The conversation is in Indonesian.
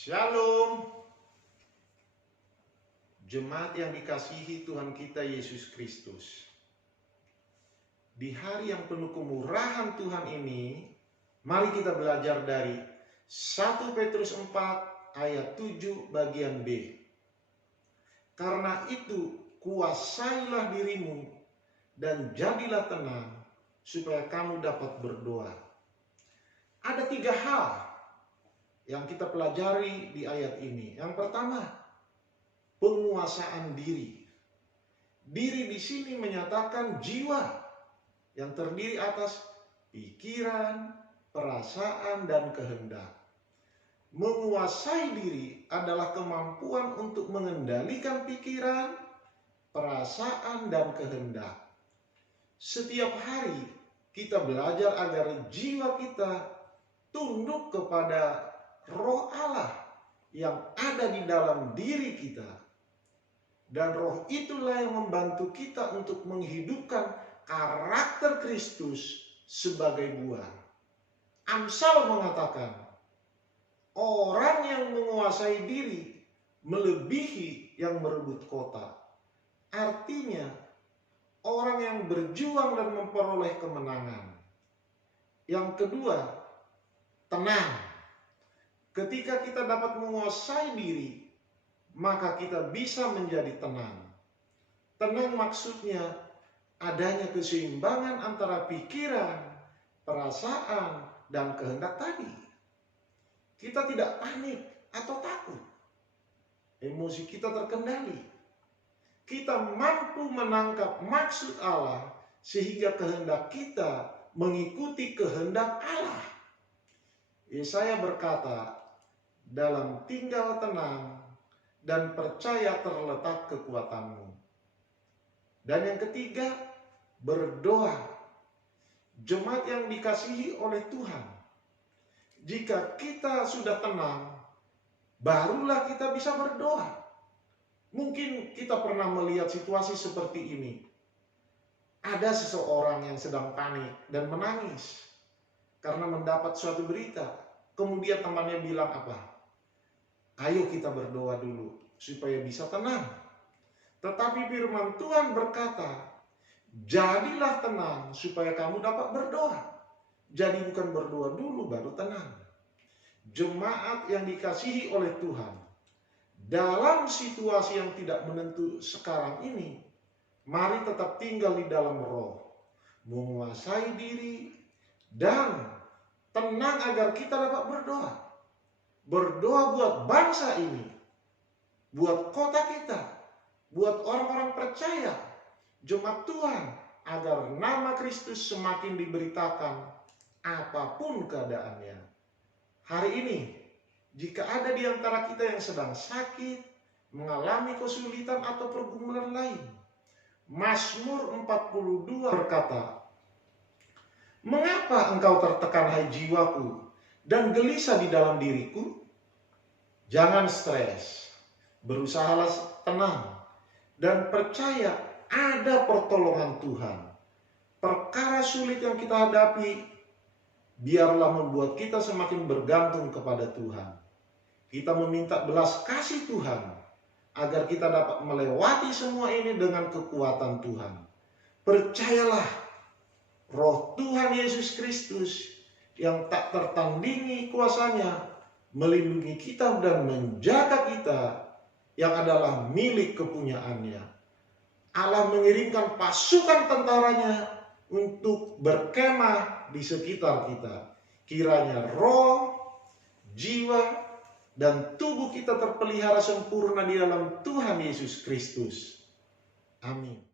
Shalom, jemaat yang dikasihi Tuhan kita Yesus Kristus. Di hari yang penuh kemurahan Tuhan ini, mari kita belajar dari 1 Petrus 4 ayat 7 bagian B. Karena itu, kuasailah dirimu dan jadilah tenang, supaya kamu dapat berdoa. Ada 3 hal yang kita pelajari di ayat ini. Yang pertama, penguasaan diri. Diri di sini menyatakan jiwa yang terdiri atas pikiran, perasaan, dan kehendak. Menguasai diri adalah kemampuan untuk mengendalikan pikiran, perasaan, dan kehendak. Setiap hari kita belajar agar jiwa kita tunduk kepada Roh Allah yang ada di dalam diri kita. Dan roh itulah yang membantu kita untuk menghidupkan karakter Kristus sebagai buah. Amsal mengatakan, orang yang menguasai diri melebihi yang merebut kota. Artinya, orang yang berjuang dan memperoleh kemenangan. Yang kedua, tenang. Ketika kita dapat menguasai diri, maka kita bisa menjadi tenang. Tenang maksudnya adanya keseimbangan antara pikiran, perasaan, dan kehendak tadi. Kita tidak panik atau takut. Emosi kita terkendali. Kita mampu menangkap maksud Allah sehingga kehendak kita mengikuti kehendak Allah. Yesaya berkata, dalam tinggal tenang dan percaya terletak kekuatanmu. Dan yang ketiga, berdoa. Jemaat yang dikasihi oleh Tuhan, jika kita sudah tenang, barulah kita bisa berdoa. Mungkin kita pernah melihat situasi seperti ini. Ada seseorang yang sedang panik dan menangis karena mendapat suatu berita. Kemudian temannya bilang apa? Ayo kita berdoa dulu supaya bisa tenang. Tetapi firman Tuhan berkata, jadilah tenang supaya kamu dapat berdoa. Jadi bukan berdoa dulu baru tenang. Jemaat yang dikasihi oleh Tuhan, dalam situasi yang tidak menentu sekarang ini, mari tetap tinggal di dalam roh, menguasai diri, dan tenang agar kita dapat berdoa. Berdoa buat bangsa ini, buat kota kita, buat orang-orang percaya, jemaat Tuhan, agar nama Kristus semakin diberitakan apapun keadaannya. Hari ini, jika ada di antara kita yang sedang sakit, mengalami kesulitan atau pergumulan lain, Mazmur 42 berkata, mengapa engkau tertekan hai jiwaku dan gelisah di dalam diriku? Jangan stres, berusahalah tenang dan percaya ada pertolongan Tuhan. Perkara sulit yang kita hadapi, biarlah membuat kita semakin bergantung kepada Tuhan. Kita meminta belas kasih Tuhan agar kita dapat melewati semua ini dengan kekuatan Tuhan. Percayalah, Roh Tuhan Yesus Kristus yang tak tertandingi kuasanya melindungi kita dan menjaga kita yang adalah milik kepunyaannya. Allah mengirimkan pasukan tentaranya untuk berkemah di sekitar kita. Kiranya roh, jiwa, dan tubuh kita terpelihara sempurna di dalam Tuhan Yesus Kristus. Amin.